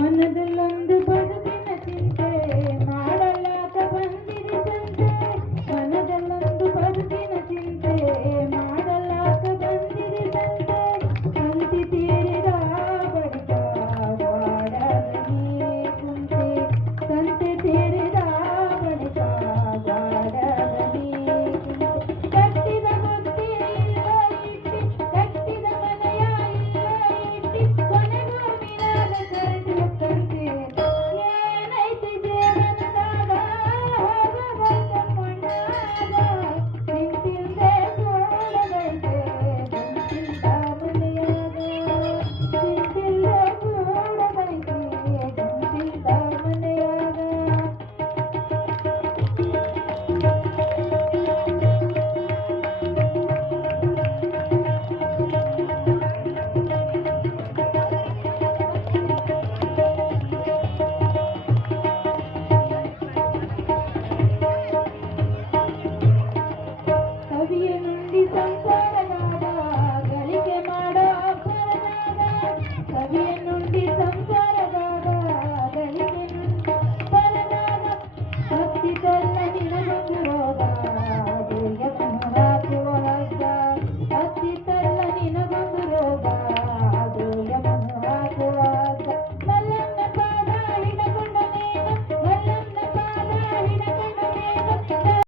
ಮನದಲ್ಲೊಂದು Thank you.